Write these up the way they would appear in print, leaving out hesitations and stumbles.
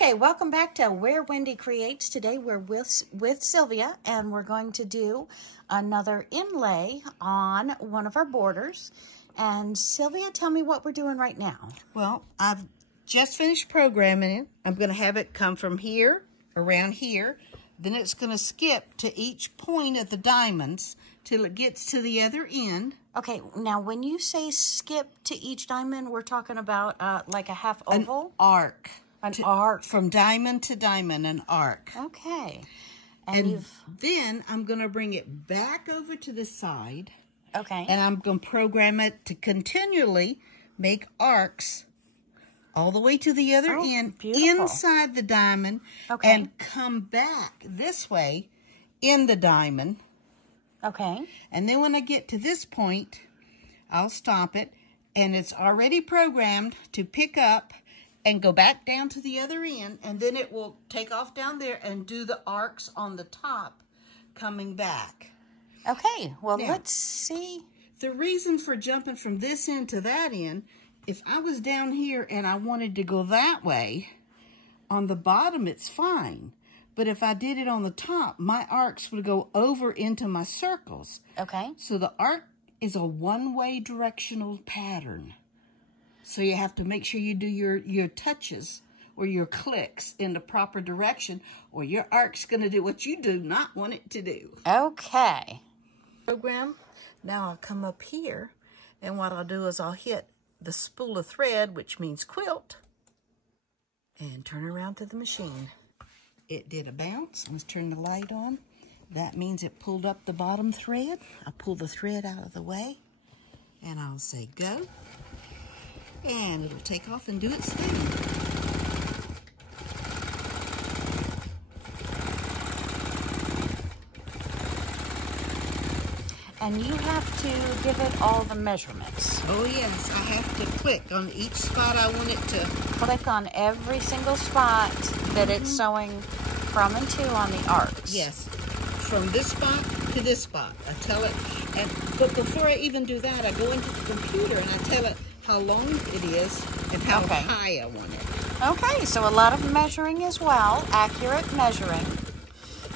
Okay, welcome back to Where Wendy Creates. Today we're with Sylvia, and we're going to do another inlay on one of our borders. And Sylvia, tell me what we're doing right now. Well, I've just finished programming it. I'm going to have it come from here, around here. Then it's going to skip to each point of the diamonds till it gets to the other end. Okay, now when you say skip to each diamond, we're talking about like a half oval? An arc. An arc. From diamond to diamond, an arc. Okay. And then I'm going to bring it back over to the side. Okay. And I'm going to program it to continually make arcs all the way to the other end, beautiful. Inside the diamond, okay. And come back this way in the diamond. Okay. And then when I get to this point, I'll stop it, and it's already programmed to pick up and go back down to the other end, and then it will take off down there and do the arcs on the top coming back. Okay, well, now, let's see. The reason for jumping from this end to that end, if I was down here and I wanted to go that way, on the bottom it's fine. But if I did it on the top, my arcs would go over into my circles. Okay. So the arc is a one-way directional pattern. So you have to make sure you do your touches or your clicks in the proper direction, or your arc's going to do what you do not want it to do. Okay. Program. Now I'll come up here, and what I'll do is I'll hit the spool of thread, which means quilt, and turn around to the machine. It did a bounce. Let's turn the light on. That means it pulled up the bottom thread. I'll pull the thread out of the way, and I'll say go. And it'll take off and do its thing. And you have to give it all the measurements. Oh yes, I have to click on each spot I want it to. Click on every single spot that it's sewing from and to on the arcs. Yes, from this spot to this spot. I tell it, but before I even do that, I go into the computer and I tell it how long it is and how high I want it. Okay, so a lot of measuring as well, accurate measuring.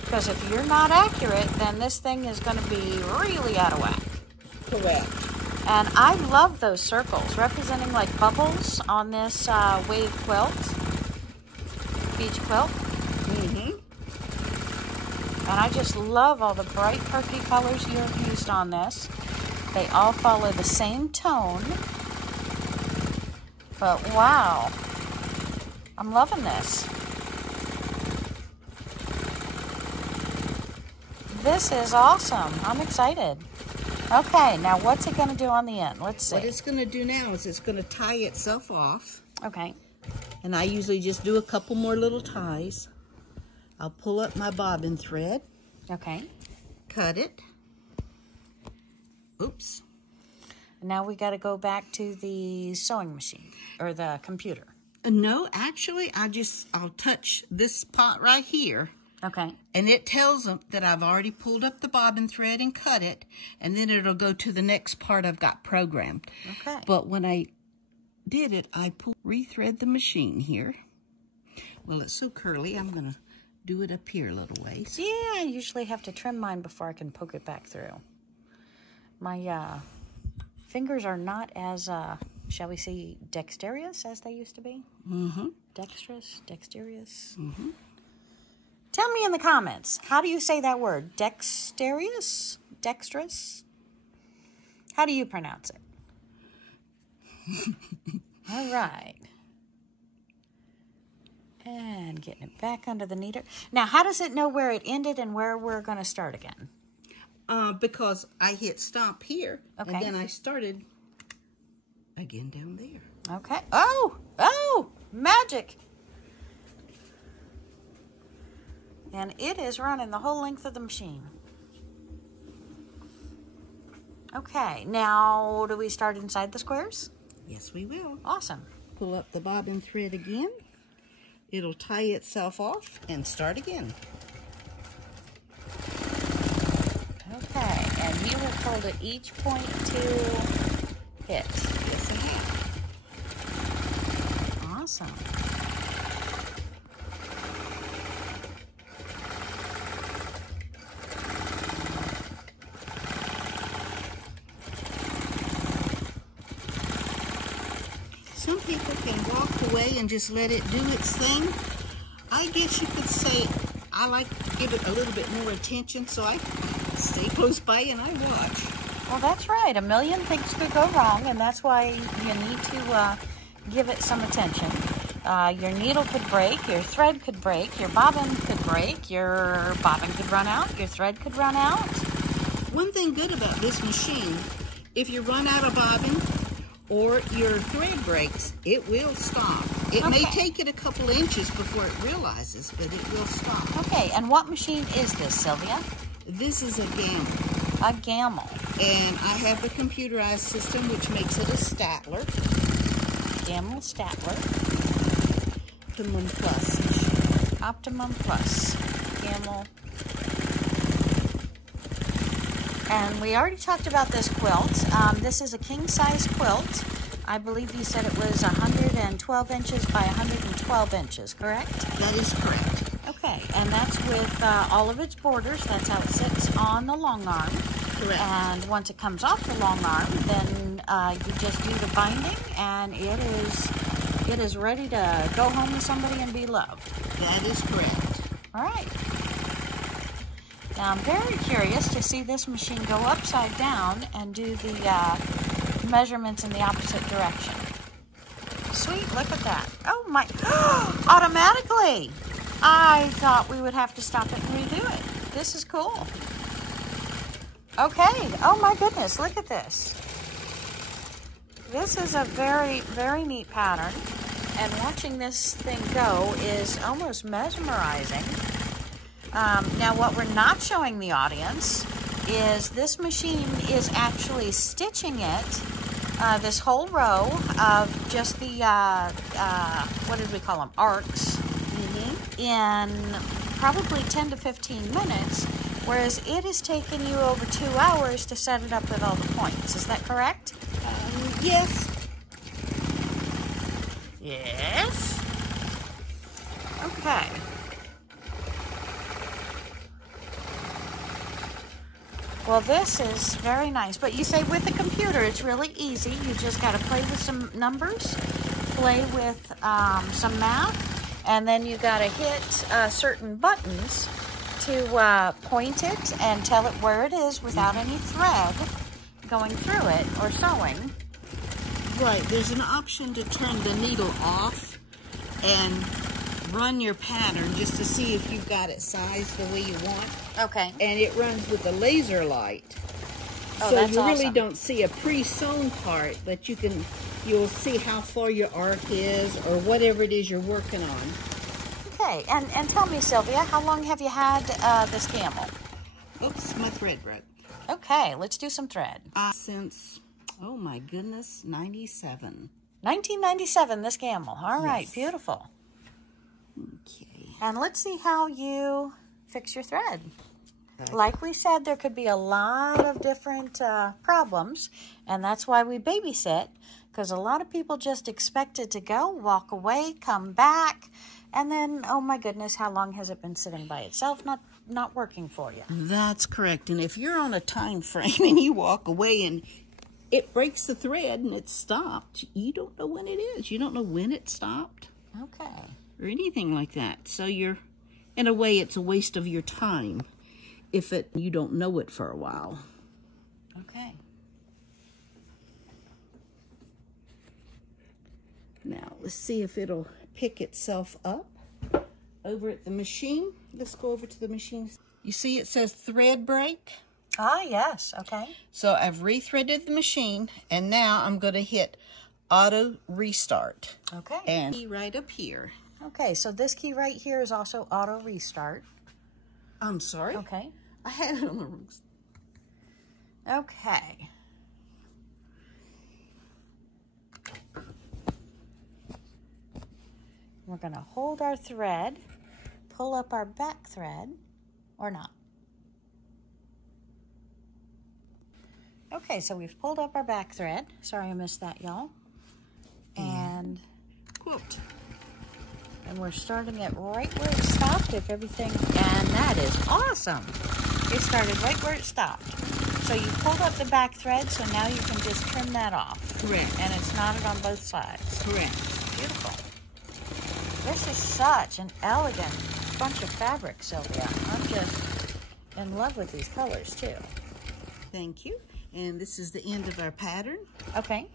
Because if you're not accurate, then this thing is going to be really out of whack. Correct. And I love those circles, representing like bubbles on this wave quilt, beach quilt. And I just love all the bright, perky colors you have used on this. They all follow the same tone. But wow, I'm loving this. This is awesome. I'm excited. Okay, now what's it going to do on the end? Let's see. What it's going to do now is it's going to tie itself off. Okay. And I usually just do a couple more little ties. I'll pull up my bobbin thread. Okay. Cut it. Oops. Now we got to go back to the sewing machine or the computer. No, actually, I'll touch this spot right here. Okay. And it tells them that I've already pulled up the bobbin thread and cut it, and then it'll go to the next part I've got programmed. Okay. But when I did it, I rethread the machine here. Well, it's so curly, I'm going to do it up here a little ways. Yeah, I usually have to trim mine before I can poke it back through. My fingers are not as, shall we say, dexterous as they used to be. Dexterous. Tell me in the comments, how do you say that word? Dexterous? Dexterous? How do you pronounce it? All right. And getting it back under the kneader. Now, how does it know where it ended and where we're going to start again? Because I hit stop here, okay. And then I started again down there. Okay. Oh, magic. And it is running the whole length of the machine. Okay, now do we start inside the squares? Yes, we will. Awesome. Pull up the bobbin thread again. It'll tie itself off and start again. Okay, and you have told at each point to hit. Yes, I have. Awesome. away and just let it do its thing. I guess you could say I like to give it a little bit more attention, so I stay close by and I watch. Well, that's right. A million things could go wrong, and that's why you need to give it some attention. Your needle could break, your thread could break, your bobbin could break, your bobbin could run out, your thread could run out. One thing good about this machine, if you run out of bobbin or your thread breaks, it will stop. It may take it a couple inches before it realizes, but it will stop. Okay, and what machine is this, Sylvia? This is a Gammill. A Gammill. And I have the computerized system, which makes it a Statler. Gammill Statler. Optimum Plus. Optimum Plus. Gammill. And we already talked about this quilt. This is a king-size quilt. I believe you said it was 112 inches by 112 inches, correct? That is correct. Okay, and that's with all of its borders. That's how it sits on the long arm. Correct. And once it comes off the long arm, then you just do the binding, and it is ready to go home with somebody and be loved. That is correct. All right. Now I'm very curious to see this machine go upside down and do the measurements in the opposite direction. Sweet, look at that. Oh my, automatically. I thought we would have to stop it and redo it. This is cool. Okay, oh my goodness, look at this. This is a very, very neat pattern, and watching this thing go is almost mesmerizing. Now what we're not showing the audience is this machine is actually stitching it, this whole row of just the, what did we call them, arcs, in probably 10 to 15 minutes, whereas it has taken you over 2 hours to set it up with all the points. Is that correct? Yes. Yes. Okay. Well, this is very nice, but you say with the computer it's really easy. You just got to play with some numbers, play with some math, and then you got to hit certain buttons to point it and tell it where it is without any thread going through it or sewing. Right, there's an option to turn the needle off and run your pattern just to see if you've got it sized the way you want. Okay. And it runs with a laser light. Oh, so that's you really awesome. don't see a pre-sewn part, but you'll see how far your arc is or whatever it is you're working on. Okay, and tell me, Sylvia, how long have you had this Gammill? Oops, my thread broke. Okay, let's do some thread. Since, oh my goodness, 97. 1997, this Gammill. All right, Yes. beautiful. Okay. And let's see how you fix your thread. Like we said, there could be a lot of different problems, and that's why we babysit, because a lot of people just expect it to go, walk away, come back, and then, oh my goodness, how long has it been sitting by itself, not working for you? That's correct. And if you're on a time frame and you walk away and it breaks the thread and it's stopped, you don't know when it is. You don't know when it stopped. Okay. Or anything like that. So in a way, it's a waste of your time if you don't know it for a while. Okay. Now, let's see if it'll pick itself up over at the machine. Let's go over to the machine. You see it says thread break? Ah, yes. Okay. So I've rethreaded the machine, and now I'm going to hit auto restart. Okay. And right up here. Okay, so this key right here is also auto restart. I'm sorry. Okay. I had it on the wrong side. Okay. We're going to hold our thread, pull up our back thread, or not. Okay, so we've pulled up our back thread. Sorry I missed that, y'all. And Quote. And we're starting it right where it stopped, if everything, and that is awesome. It started right where it stopped. So you pulled up the back thread, so now you can just trim that off. Correct. And it's knotted on both sides. Correct. Beautiful. This is such an elegant bunch of fabric, Sylvia. I'm just in love with these colors too. Thank you. And this is the end of our pattern. Okay.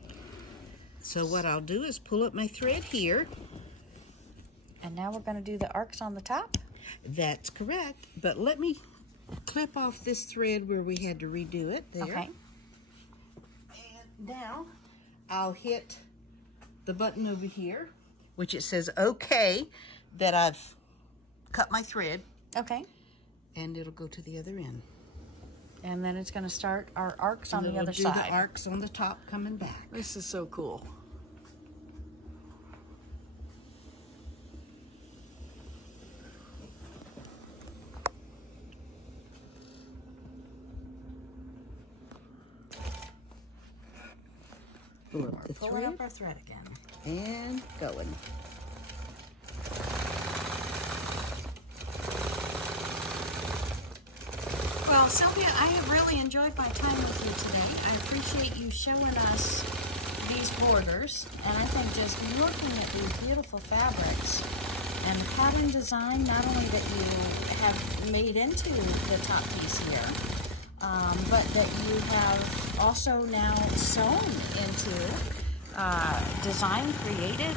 So what I'll do is pull up my thread here. And now we're going to do the arcs on the top? That's correct. But let me clip off this thread where we had to redo it there. Okay. And now I'll hit the button over here, which it says okay, that I've cut my thread. Okay. And it'll go to the other end. And then it's going to start our arcs on the other do side. The arcs on the top coming back. This is so cool. Pulling up our thread again. And going. Well, Sylvia, I have really enjoyed my time with you today. I appreciate you showing us these borders, and I think just looking at these beautiful fabrics and the pattern design, not only that you have made into the top piece here, but that you have also now sewn into, design created,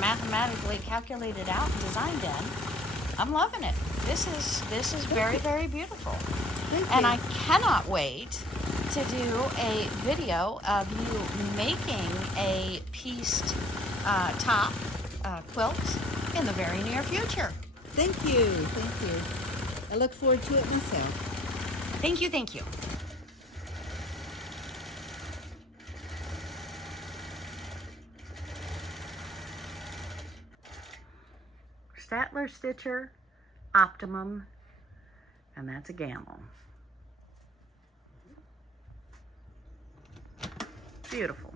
mathematically calculated out and designed in. I'm loving it. This is very, very beautiful. And I cannot wait to do a video of you making a pieced top quilt in the very near future. Thank you. Thank you. I look forward to it myself. Thank you. Thank you. Statler Stitcher, Optimum, and that's a Gammill. Beautiful.